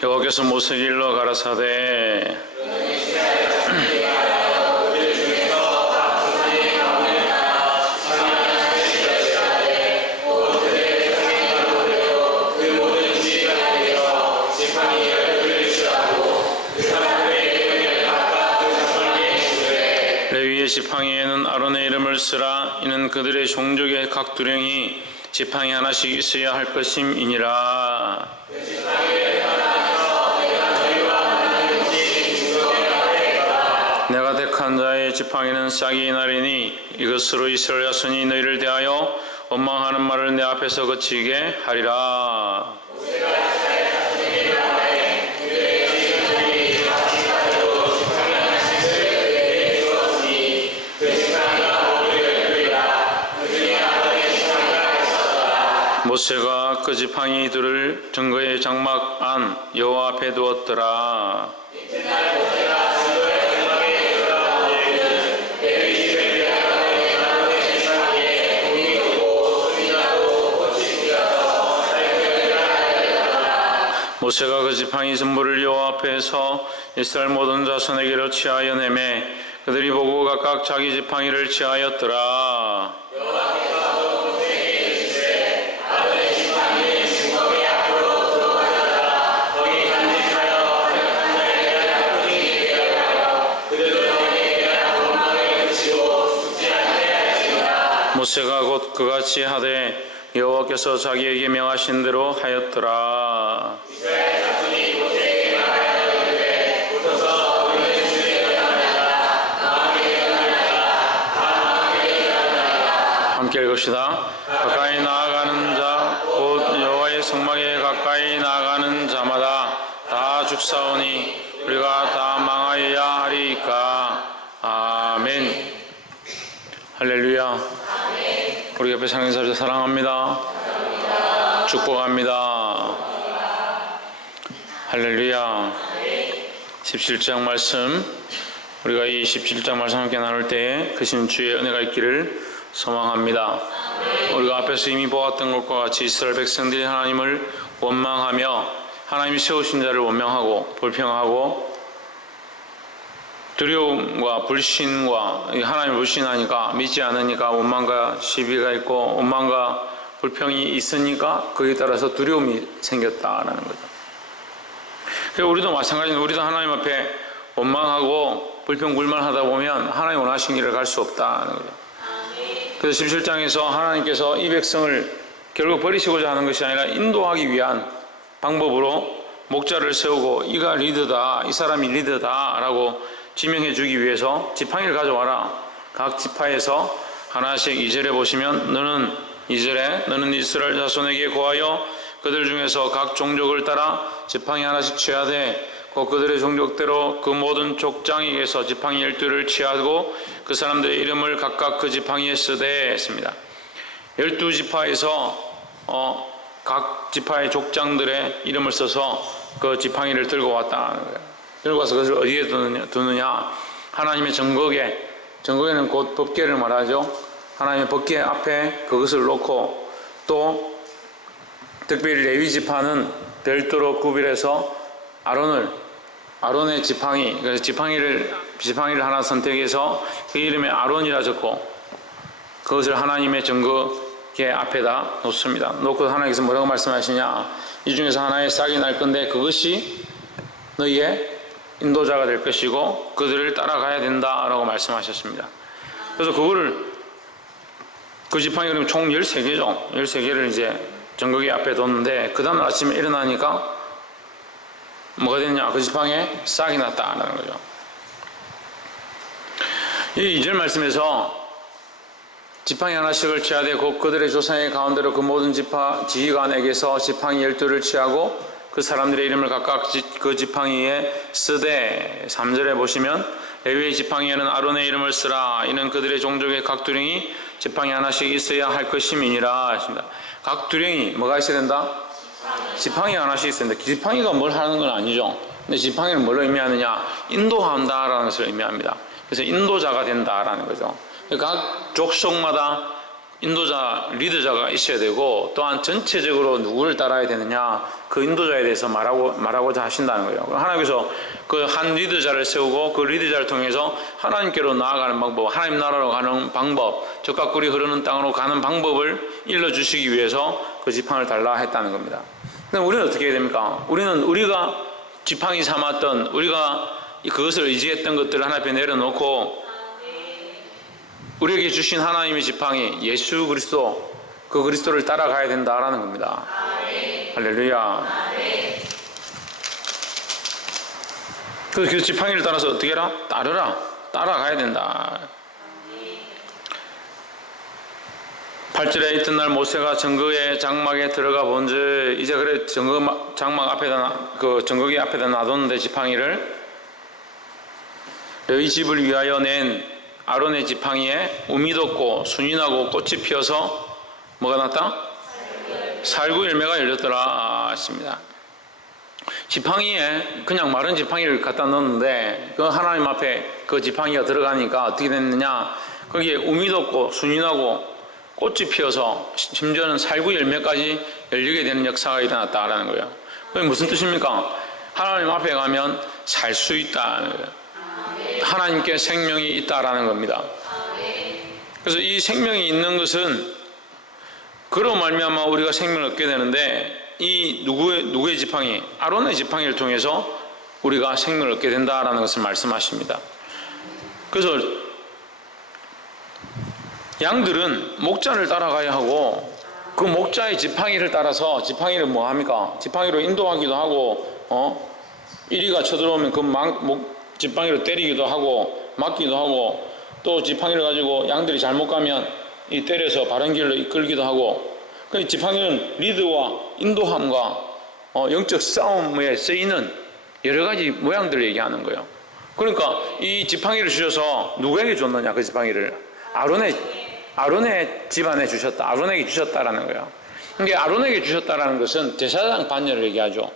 여호와께서 모세에게 일러 가라사대 레위의 지팡이에는 아론의 이름을 쓰라. 이는 그들의 종족의 각 두령이 지팡이 하나씩 있어야 할 것임이니라. 내가 택한 자의 지팡이는 싹이 나리니 이것으로 이스라엘 자손이 너희를 대하여 원망하는 말을 내 앞에서 그치게 하리라. 모세가 그 지팡이 둘을 증거의 장막 안 여호와 앞에 두었더라. 모세가 그 지팡이 전부를 여호와 앞에서 이스라엘 모든 자손에게로 취하여 내매 그들이 보고 각각 자기 지팡이를 취하였더라. 모세가 곧 그같이 하되 여호와께서 자기에게 명하신 대로 하였더라. 함께 읽읍시다. 가까이 나아가는 자 곧 여호와의 성막에 가까이 나아가는 자마다 다 죽사오니 우리가 다 망하여야 하리이까. 아멘. 할렐루야. 우리 옆에 사는 사람 사랑합니다. 축복합니다. 할렐루야. 17장 말씀, 우리가 이 17장 말씀 함께 나눌 때에 크신 주의 은혜가 있기를 소망합니다. 우리가 앞에서 이미 보았던 것과 같이 이스라엘 백성들이 하나님을 원망하며 하나님이 세우신 자를 원망하고 불평하고 두려움과 불신과 하나님을 불신하니까 믿지 않으니까 원망과 시비가 있고 원망과 불평이 있으니까 거기에 따라서 두려움이 생겼다라는 거죠. 그래서 우리도 마찬가지로 우리도 하나님 앞에 원망하고 불평 불만하다 보면 하나님 원하신 길을 갈 수 없다는 거죠. 그래서 17장에서 하나님께서 이 백성을 결국 버리시고자 하는 것이 아니라 인도하기 위한 방법으로 목자를 세우고 이가 리더다, 이 사람이 리더다 라고 지명해 주기 위해서 지팡이를 가져와라. 각 지파에서 하나씩 2절에 보시면 너는 2절에 너는 이스라엘 자손에게 고하여 그들 중에서 각 종족을 따라 지팡이 하나씩 취하되 곧 그들의 종족대로 그 모든 족장에게서 지팡이 12를 취하고 그 사람들의 이름을 각각 그 지팡이에 쓰되 했습니다. 12지파에서 각 지파의 족장들의 이름을 써서 그 지팡이를 들고 왔다는 거예요. 들고 와서 그것을 어디에 두느냐? 하나님의 정거에는 곧 법궤를 말하죠. 하나님의 법궤 앞에 그것을 놓고 또 특별히 레위 지파는 별도로 구별해서 아론의 지팡이, 그래서 지팡이를 하나 선택해서 그 이름에 아론이라 적고 그것을 하나님의 정거궤 앞에다 놓습니다. 놓고 하나님께서 뭐라고 말씀하시냐? 이 중에서 하나의 싹이 날 건데 그것이 너희의 인도자가 될 것이고 그들을 따라가야 된다라고 말씀하셨습니다. 그래서 그 지팡이 그럼 총 13개죠. 13개를 이제 정거기 앞에 뒀는데 그 다음날 아침에 일어나니까 뭐가 됐냐? 그 지팡이에 싹이 났다라는 거죠. 이 2절 말씀에서 지팡이 하나씩을 취하되 곧 그들의 조상의 가운데로 그 모든 지휘관에게서 지팡이 12를 취하고 그 사람들의 이름을 각각 그 지팡이에 쓰되 3절에 보시면 레위의 지팡이에는 아론의 이름을 쓰라. 이는 그들의 종족의 각 두령이 지팡이 하나씩 있어야 할 것임이니라 하십니다. 각 두령이 뭐가 있어야 된다? 지팡이 하나씩 있어야 된다. 지팡이가 뭘 하는 건 아니죠. 근데 지팡이는 뭘 의미하느냐? 인도한다라는 것을 의미합니다. 그래서 인도자가 된다라는 거죠. 각 족속마다 인도자, 리더자가 있어야 되고, 또한 전체적으로 누구를 따라야 되느냐, 그 인도자에 대해서 말하고자 하신다는 거예요. 하나님께서 그 한 리더자를 세우고 그 리더자를 통해서 하나님께로 나아가는 방법, 하나님 나라로 가는 방법, 적과 꿀이 흐르는 땅으로 가는 방법을 일러주시기 위해서 그 지팡이를 달라 했다는 겁니다. 그럼 우리는 어떻게 해야 됩니까? 우리가 지팡이 삼았던, 우리가 그것을 의지했던 것들을 하나 앞에 내려놓고 우리에게 주신 하나님의 지팡이 예수 그리스도, 그 그리스도를 따라가야 된다라는 겁니다. 할렐루야. 그래서 그 지팡이를 따라서 어떻게 해라? 따라가야 된다. 8절에 이튿날 모세가 정거의 장막에 들어가 본즉 이제 그래 장막 앞에다 그 정거기 앞에다 놔뒀는데 지팡이를 너희 집을 위하여 낸 아론의 지팡이에 우미 돋고 순이 나고 꽃이 피어서 뭐가 났다? 살구 열매가 열렸더라 했습니다. 지팡이에 그냥 마른 지팡이를 갖다 넣었는데 그 하나님 앞에 그 지팡이가 들어가니까 어떻게 됐느냐, 거기에 우미 돋고 순이 나고 꽃이 피어서 심지어는 살구 열매까지 열리게 되는 역사가 일어났다라는 거예요. 그게 무슨 뜻입니까? 하나님 앞에 가면 살 수 있다는 거예요. 하나님께 생명이 있다라는 겁니다. 그래서 이 생명이 있는 것은 그로 말미암아 우리가 생명을 얻게 되는데, 이 누구의 지팡이? 아론의 지팡이를 통해서 우리가 생명을 얻게 된다라는 것을 말씀하십니다. 그래서 양들은 목자를 따라가야 하고 그 목자의 지팡이를 따라서, 지팡이를 뭐 합니까? 지팡이로 인도하기도 하고, 이리가 쳐들어오면 그 지팡이로 때리기도 하고 막기도 하고, 또 지팡이를 가지고 양들이 잘못 가면 이 때려서 바른 길로 이끌기도 하고, 그 지팡이는 리드와 인도함과 영적 싸움에 쓰이는 여러 가지 모양들을 얘기하는 거예요. 그러니까 이 지팡이를 주셔서 누구에게 줬느냐? 그 지팡이를 아론의 집안에 주셨다. 아론에게 주셨다라는 거예요. 이게 아론에게 주셨다라는 것은 제사장 반열을 얘기하죠.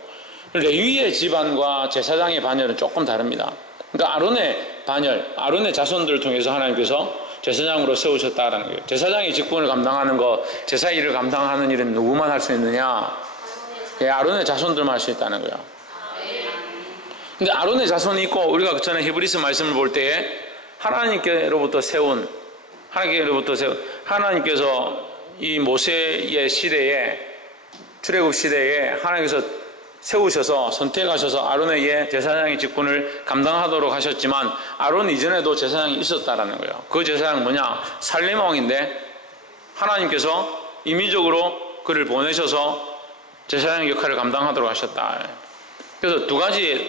레위의 집안과 제사장의 반열은 조금 다릅니다. 그러니까 아론의 반열, 아론의 자손들을 통해서 하나님께서 제사장으로 세우셨다라는 거예요. 제사장의 직분을 감당하는 것, 제사 일을 감당하는 일은 누구만 할 수 있느냐? 아론의 자손들만 할 수 있다는 거예요. 근데 아론의 자손이 있고, 우리가 그 전에 히브리서 말씀을 볼 때에 하나님께로부터 세운, 하나님께서 이 모세의 시대에, 출애굽 시대에 하나님께서 세우셔서 선택하셔서 아론에게 제사장의 직분을 감당하도록 하셨지만, 아론 이전에도 제사장이 있었다라는 거예요. 그 제사장은 뭐냐? 살렘 왕인데 하나님께서 임의적으로 그를 보내셔서 제사장 역할을 감당하도록 하셨다. 그래서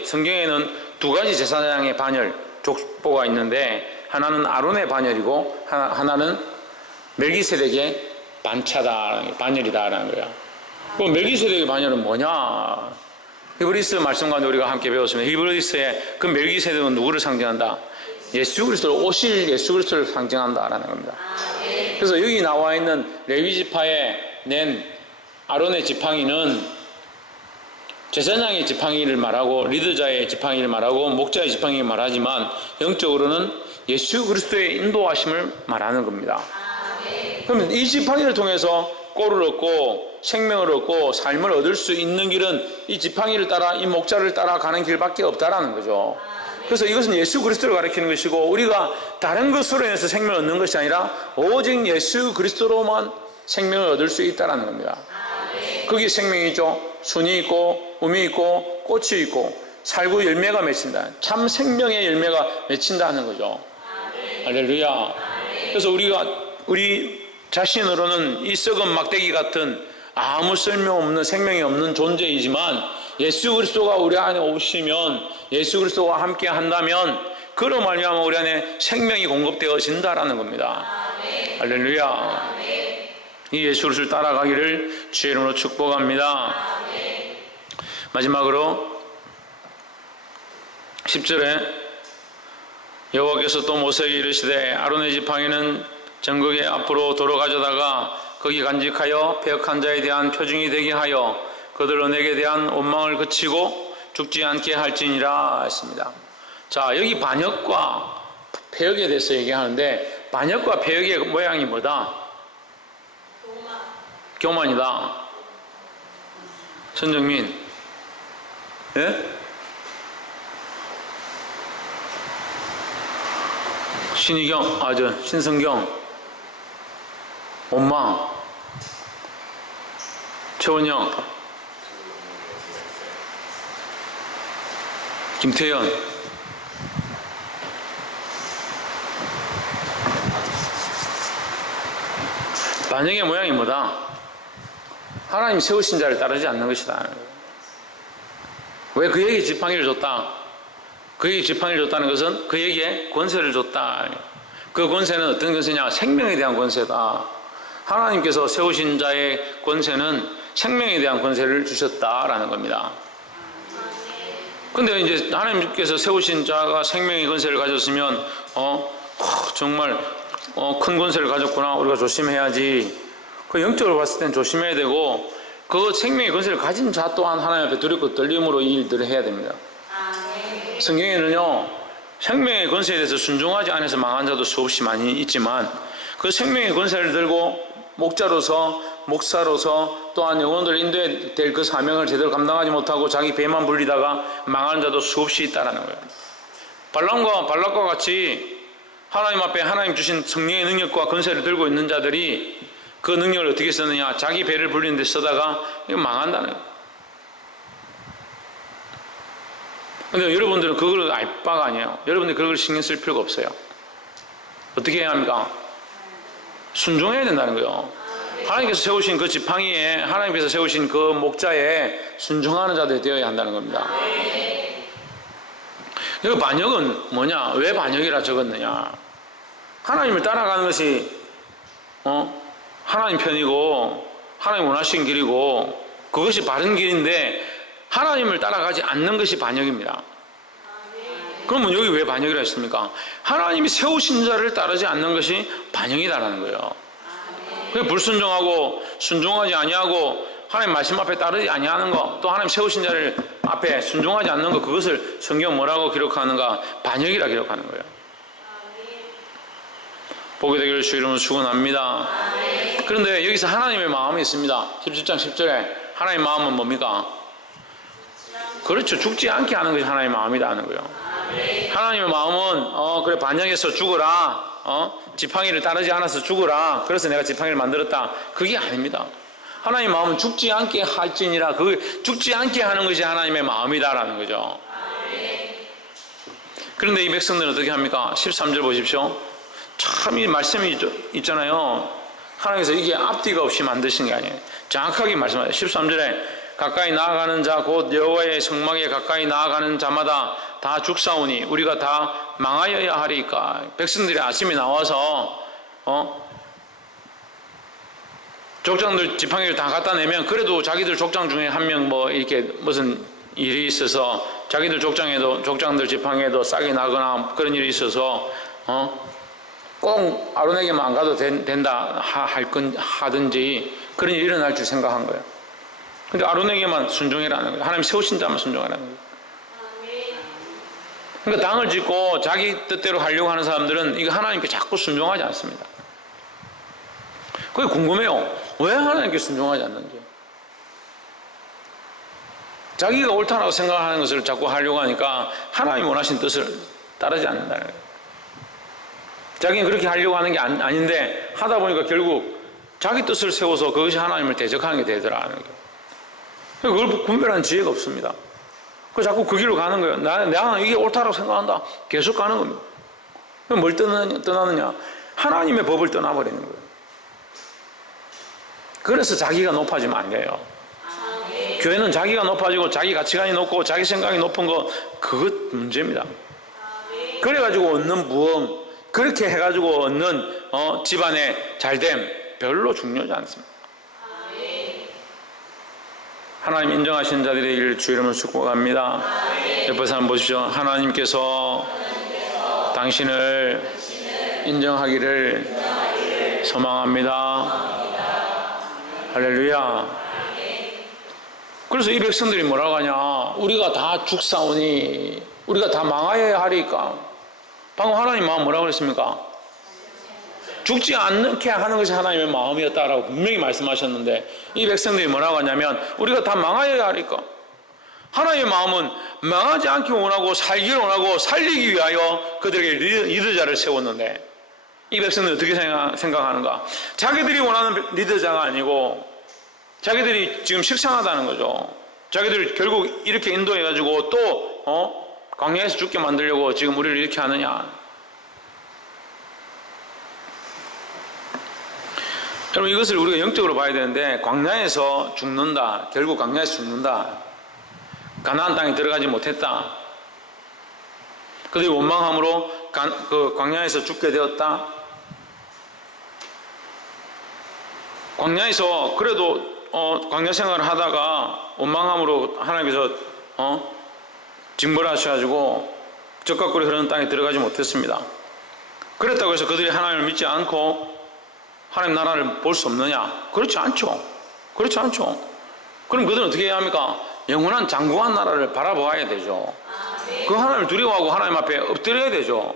성경에는 두 가지 제사장의 반열, 족보가 있는데, 하나는 아론의 반열이고 하나는 멜기세덱의 반열이다라는 거예요. 그럼 멜기세덱의 반열은 뭐냐? 히브리서 말씀 가운데 우리가 함께 배웠습니다. 히브리서에 그 멜기세덱은 누구를 상징한다? 예수 그리스도를, 오실 예수 그리스도를 상징한다라는 겁니다. 그래서 여기 나와 있는 레위 지파에 낸 아론의 지팡이는 제사장의 지팡이를 말하고 리더자의 지팡이를 말하고 목자의 지팡이를 말하지만, 영적으로는 예수 그리스도의 인도하심을 말하는 겁니다. 그러면 이 지팡이를 통해서 꼴을 얻고 생명을 얻고 삶을 얻을 수 있는 길은 이 지팡이를 따라, 이 목자를 따라가는 길밖에 없다라는 거죠. 그래서 이것은 예수 그리스도를 가리키는 것이고, 우리가 다른 것으로 인해서 생명을 얻는 것이 아니라 오직 예수 그리스도로만 생명을 얻을 수 있다라는 겁니다. 거기에 생명이 있죠. 순이 있고 음이 있고 꽃이 있고 살구 열매가 맺힌다. 참 생명의 열매가 맺힌다는 거죠. 할렐루야. 그래서 우리 자신으로는 이 썩은 막대기 같은 아무 쓸모없는 생명이 없는 존재이지만, 예수 그리스도가 우리 안에 오시면, 예수 그리스도와 함께 한다면 그로 말미암아 우리 안에 생명이 공급되어진다라는 겁니다. 할렐루야. 이 예수 그리스도를 따라가기를 주의 이름으로 축복합니다. 마지막으로 10절에 여호와께서 또 모세에게 이르시되 아론의 지팡이는 정극의 앞으로 도로 가져다가 거기 간직하여 패역한 자에 대한 표징이 되게 하여 그들로 내게 대한 원망을 그치고 죽지 않게 할지니라 했습니다. 자, 여기 반역과 패역에 대해서 얘기하는데, 반역과 패역의 모양이 뭐다? 교만이다. 전정민. 예? 신희경, 신성경. 원망. 최원영. 김태현. 반역의 모양이 뭐다? 하나님 세우신 자를 따르지 않는 것이다. 왜 그에게 지팡이를 줬다? 그에게 지팡이를 줬다는 것은 그에게 권세를 줬다. 그 권세는 어떤 권세냐? 생명에 대한 권세다. 하나님께서 세우신 자의 권세는 생명에 대한 권세를 주셨다라는 겁니다. 근데 이제 하나님께서 세우신 자가 생명의 권세를 가졌으면 정말 큰 권세를 가졌구나, 우리가 조심해야지. 그 영적으로 봤을 땐 조심해야 되고, 그 생명의 권세를 가진 자 또한 하나님 앞에 두렵고 떨림으로 이 일들을 해야 됩니다. 성경에는요, 생명의 권세에 대해서 순종하지 않아서 망한 자도 수없이 많이 있지만, 그 생명의 권세를 들고 목자로서, 목사로서 또한 영혼들을 인도해야 될 그 사명을 제대로 감당하지 못하고 자기 배만 불리다가 망하는 자도 수없이 있다는 거예요. 발람과 같이 하나님 앞에 하나님 주신 성령의 능력과 권세를 들고 있는 자들이 그 능력을 어떻게 쓰느냐? 자기 배를 불리는 데 쓰다가 이거 망한다는 거예요. 근데 여러분들은 그걸 알 바가 아니에요. 여러분들이 그걸 신경 쓸 필요가 없어요. 어떻게 해야 합니까? 순종해야 된다는 거예요. 하나님께서 세우신 그 지팡이에, 하나님께서 세우신 그 목자에 순종하는 자들이 되어야 한다는 겁니다. 그 반역은 뭐냐? 왜 반역이라 적었느냐? 하나님을 따라가는 것이 하나님 편이고 하나님 원하신 길이고 그것이 바른 길인데 하나님을 따라가지 않는 것이 반역입니다. 그러면 여기 왜 반역이라 했습니까? 하나님이 세우신 자를 따르지 않는 것이 반역이다라는 거예요. 그게 불순종하고 순종하지 아니하고 하나님 말씀 앞에 따르지 아니하는 것, 또 하나님 세우신 자를 앞에 순종하지 않는 것, 그것을 성경 뭐라고 기록하는가? 반역이라 기록하는 거예요. 보게 되기를 주 이름으로 축원합니다. 그런데 여기서 하나님의 마음이 있습니다. 17장 10절에 하나님의 마음은 뭡니까? 그렇죠. 죽지 않게 하는 것이 하나님의 마음이라는 거예요. 하나님의 마음은 그래 반역해서 죽어라, 지팡이를 따르지 않아서 죽어라, 그래서 내가 지팡이를 만들었다, 그게 아닙니다. 하나님의 마음은 죽지 않게 할지니라, 그 죽지 않게 하는 것이 하나님의 마음이다라는 거죠. 그런데 이 백성들은 어떻게 합니까? 13절 보십시오. 참 이 말씀이 있잖아요. 하나님께서 이게 앞뒤가 없이 만드신 게 아니에요. 정확하게 말씀하세요. 13절에 가까이 나아가는 자 곧 여호와의 성막에 가까이 나아가는 자마다 다 죽사오니 우리가 다 망하여야 하리까. 백성들이 아침에 나와서 족장들 지팡이를 다 갖다 내면 그래도 자기들 족장 중에 한 명 뭐 이렇게 무슨 일이 있어서 자기들 족장들 지팡이에도 싹이 나거나 그런 일이 있어서 꼭 아론에게만 안 가도 된다 하든지 그런 일이 일어날 줄 생각한 거예요. 근데 아론에게만 순종해라는 거예요. 하나님 세우신 자만 순종하라는 거예요. 그러니까 당을 짓고 자기 뜻대로 하려고 하는 사람들은 이거 하나님께 자꾸 순종하지 않습니다. 그게 궁금해요. 왜 하나님께 순종하지 않는지. 자기가 옳다라고 생각하는 것을 자꾸 하려고 하니까 하나님 원하신 뜻을 따르지 않는다는 거예요. 자기는 그렇게 하려고 하는 게 아닌데 하다 보니까 결국 자기 뜻을 세워서 그것이 하나님을 대적하는 게 되더라는 거예요. 그걸 분별하는 지혜가 없습니다. 그래서 자꾸 그 길로 가는 거예요. 내가 이게 옳다라고 생각한다. 계속 가는 겁니다. 뭘 떠나느냐? 하나님의 법을 떠나버리는 거예요. 그래서 자기가 높아지면 안 돼요. 교회는 자기가 높아지고 자기 가치관이 높고 자기 생각이 높은 거 그것 문제입니다. 그래가지고 얻는 부흥, 그렇게 해가지고 얻는 집안의 잘됨 별로 중요하지 않습니다. 하나님 인정하시는 자들의 일을 주 이름으로 축복합니다. 옆에 사람 보십시오. 하나님께서 당신을 인정하기를 소망합니다. 할렐루야. 그래서 이 백성들이 뭐라고 하냐? 우리가 다 죽사오니 우리가 다 망하여야 하리까. 방금 하나님 마음 뭐라고 그랬습니까? 죽지 않게 하는 것이 하나님의 마음이었다라고 분명히 말씀하셨는데 이 백성들이 뭐라고 하냐면 우리가 다 망하여야 하니까. 하나님의 마음은 망하지 않기 원하고 살기를 원하고 살리기 위하여 그들에게 리더자를 세웠는데 이 백성들은 어떻게 생각하는가? 자기들이 원하는 리더자가 아니고 자기들이 지금 식상하다는 거죠. 자기들 결국 이렇게 인도해가지고 또 광야에서 죽게 만들려고 지금 우리를 이렇게 하느냐. 여러분 이것을 우리가 영적으로 봐야 되는데 광야에서 죽는다. 결국 광야에서 죽는다. 가나안 땅에 들어가지 못했다. 그들이 원망함으로 그 광야에서 죽게 되었다. 광야에서 그래도 광야 생활을 하다가 원망함으로 하나님께서 징벌하셔가지고 적각골이 흐르는 땅에 들어가지 못했습니다. 그랬다고 해서 그들이 하나님을 믿지 않고 하나님 나라를 볼 수 없느냐? 그렇지 않죠. 그렇지 않죠. 그럼 그들은 어떻게 해야 합니까? 영원한 장구한 나라를 바라보아야 되죠. 그 하나님을 두려워하고 하나님 앞에 엎드려야 되죠.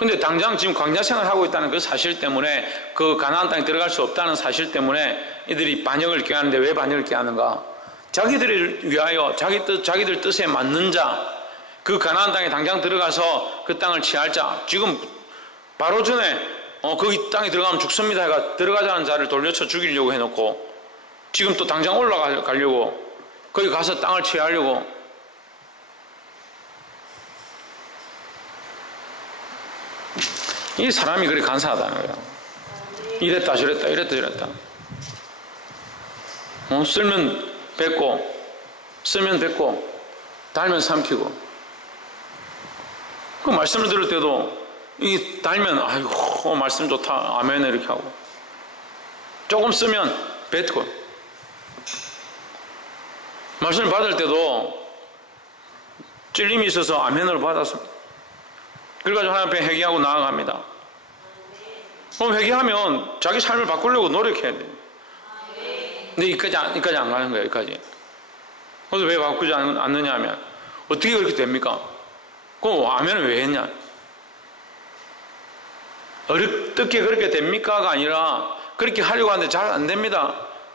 근데 당장 지금 광야 생활을 하고 있다는 그 사실 때문에 그 가나안 땅에 들어갈 수 없다는 사실 때문에 이들이 반역을 꾀하는데 왜 반역을 꾀하는가? 자기들을 위하여 자기들 뜻에 맞는 자, 그 가나안 땅에 당장 들어가서 그 땅을 취할 자, 지금 바로 전에 거기 땅에 들어가면 죽습니다 해가 들어가자는 자를 돌려쳐 죽이려고 해놓고 지금 또 당장 올라가려고 거기 가서 땅을 취하려고. 이 사람이 그렇게 간사하다는 거예요. 이랬다 저랬다 이랬다 저랬다. 쓸면 뱉고 쓰면 뱉고 달면 삼키고. 그 말씀을 들을 때도 이 달면 아이고 말씀 좋다 아멘 이렇게 하고 조금 쓰면 뱉고 말씀을 받을 때도 찔림이 있어서 아멘으로 받았습니다. 그래가지고 하나님 앞에 회개하고 나아갑니다. 그럼 회개하면 자기 삶을 바꾸려고 노력해야 돼요. 근데 여기까지 안 가는 거예요. 여기까지. 그래서 왜 바꾸지 않느냐 하면 어떻게 그렇게 됩니까? 그럼 아멘을 왜 했냐? 어떻게 그렇게 됩니까가 아니라 그렇게 하려고 하는데 잘 안 됩니다.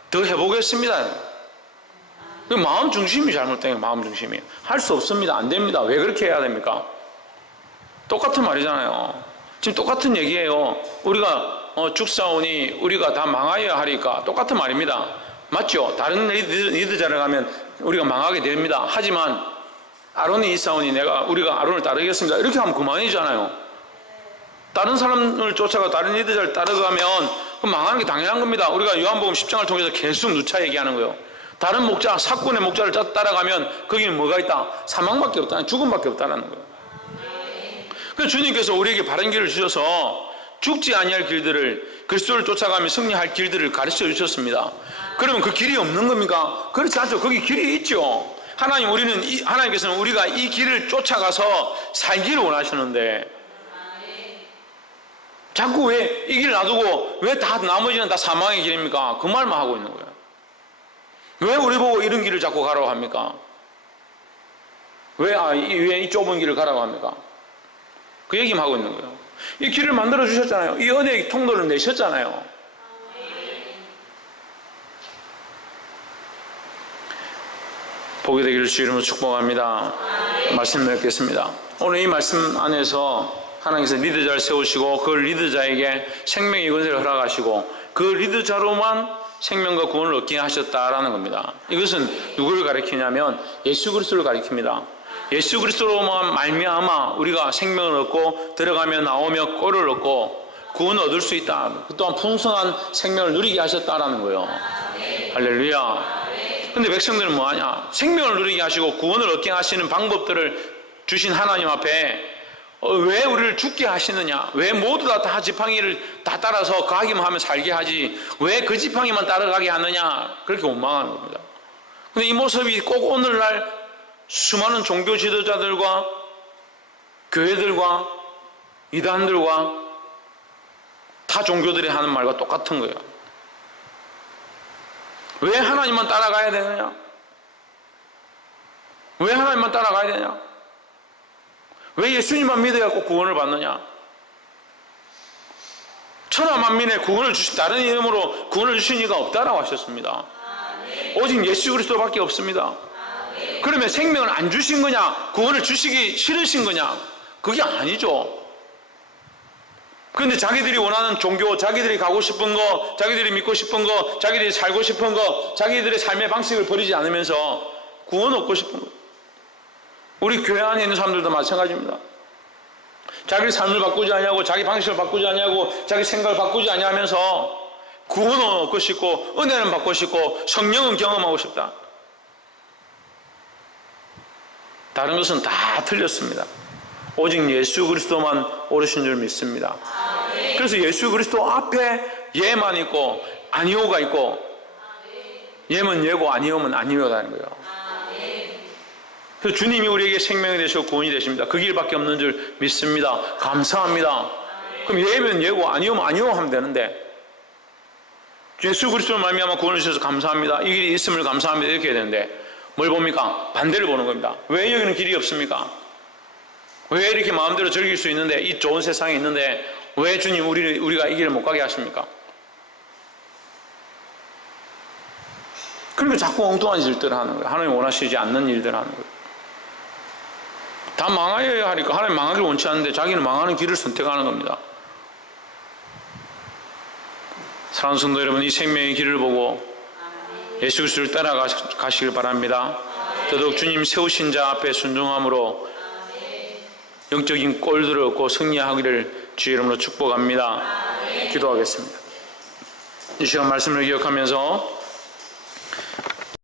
더 해보겠습니다. 그 마음 중심이 잘못된 거예요. 마음 중심이. 할 수 없습니다. 안 됩니다. 왜 그렇게 해야 됩니까? 똑같은 말이잖아요. 지금 똑같은 얘기예요. 우리가 죽사오니 우리가 다 망하여야 하니까 똑같은 말입니다. 맞죠? 다른 리더자를 가면 우리가 망하게 됩니다. 하지만 아론이 있사오니 우리가 아론을 따르겠습니다. 이렇게 하면 그만이잖아요. 다른 사람을 쫓아가 다른 리더자를 따라가면 망하는 게 당연한 겁니다. 우리가 요한복음 10장을 통해서 계속 누차 얘기하는 거예요. 다른 목자, 사꾼의 목자를 따라가면 거기는 뭐가 있다? 사망밖에 없다. 죽음밖에 없다는 거예요. 그래서 주님께서 우리에게 바른 길을 주셔서 죽지 아니할 길들을 그리스도를 쫓아가며 승리할 길들을 가르쳐 주셨습니다. 그러면 그 길이 없는 겁니까? 그렇지 않죠. 거기 길이 있죠. 하나님께서는 우리가 이 길을 쫓아가서 살기를 원하시는데 자꾸 왜 이 길을 놔두고 왜 다 나머지는 다 사망의 길입니까? 그 말만 하고 있는 거예요. 왜 우리 보고 이런 길을 자꾸 가라고 합니까? 왜 이 좁은 길을 가라고 합니까? 그 얘기만 하고 있는 거예요. 이 길을 만들어 주셨잖아요. 이 은혜의 통로를 내셨잖아요. 복이 되기를 주 이름으로 축복합니다. 말씀 맺겠습니다. 오늘 이 말씀 안에서 하나님께서 리더자를 세우시고 그 리더자에게 생명의 권세를 허락하시고 그 리더자로만 생명과 구원을 얻게 하셨다라는 겁니다. 이것은 누구를 가리키냐면 예수 그리스도를 가리킵니다. 예수 그리스도로만 말미암아 우리가 생명을 얻고 들어가며 나오며 꼴을 얻고 구원을 얻을 수 있다. 그 또한 풍성한 생명을 누리게 하셨다라는 거예요. 할렐루야. 근데 백성들은 뭐하냐? 생명을 누리게 하시고 구원을 얻게 하시는 방법들을 주신 하나님 앞에 왜 우리를 죽게 하시느냐? 왜 모두 다 지팡이를 다 따라서 가기만 하면 살게 하지? 왜 그 지팡이만 따라가게 하느냐? 그렇게 원망하는 겁니다. 근데 이 모습이 꼭 오늘날 수많은 종교 지도자들과 교회들과 이단들과 타 종교들이 하는 말과 똑같은 거예요. 왜 하나님만 따라가야 되느냐? 왜 하나님만 따라가야 되냐? 왜 예수님만 믿어야 꼭 구원을 받느냐? 천하 만민의 구원을 다른 이름으로 구원을 주신 이가 없다라고 하셨습니다. 오직 예수 그리스도밖에 없습니다. 그러면 생명을 안 주신 거냐? 구원을 주시기 싫으신 거냐? 그게 아니죠. 그런데 자기들이 원하는 종교, 자기들이 가고 싶은 거, 자기들이 믿고 싶은 거, 자기들이 살고 싶은 거, 자기들의 삶의 방식을 버리지 않으면서 구원 얻고 싶은 거. 우리 교회 안에 있는 사람들도 마찬가지입니다. 자기 삶을 바꾸지 아니하고 자기 방식을 바꾸지 아니하고 자기 생각을 바꾸지 아니하면서 구원은 얻고 싶고 은혜는 받고 싶고 성령은 경험하고 싶다. 다른 것은 다 틀렸습니다. 오직 예수 그리스도만 옳으신 줄 믿습니다. 그래서 예수 그리스도 앞에 예만 있고 아니오가 있고, 예면 예고 아니오면 아니오라는 거예요. 그래서 주님이 우리에게 생명이 되시고 구원이 되십니다. 그 길밖에 없는 줄 믿습니다. 감사합니다. 그럼 예면 예고 아니오면 아니오 하면 되는데, 예수 그리스도를 말미암아 구원을 주셔서 감사합니다, 이 길이 있음을 감사합니다, 이렇게 해야 되는데 뭘 봅니까? 반대를 보는 겁니다. 왜 여기는 길이 없습니까? 왜 이렇게 마음대로 즐길 수 있는데, 이 좋은 세상에 있는데 왜 주님 우리가 이 길을 못 가게 하십니까? 그러니까 자꾸 엉뚱한 일들을 하는 거예요. 하나님 원하시지 않는 일들을 하는 거예요. 다 망하여야 하니까 하나님 망하기를 원치 않는데 자기는 망하는 길을 선택하는 겁니다. 사랑하는 성도 여러분, 이 생명의 길을 보고 예수 그리스도를 따라가시길 바랍니다. 더더욱 주님 세우신 자 앞에 순종함으로 영적인 꼴들을 얻고 승리하기를 주의 이름으로 축복합니다. 기도하겠습니다. 이 시간 말씀을 기억하면서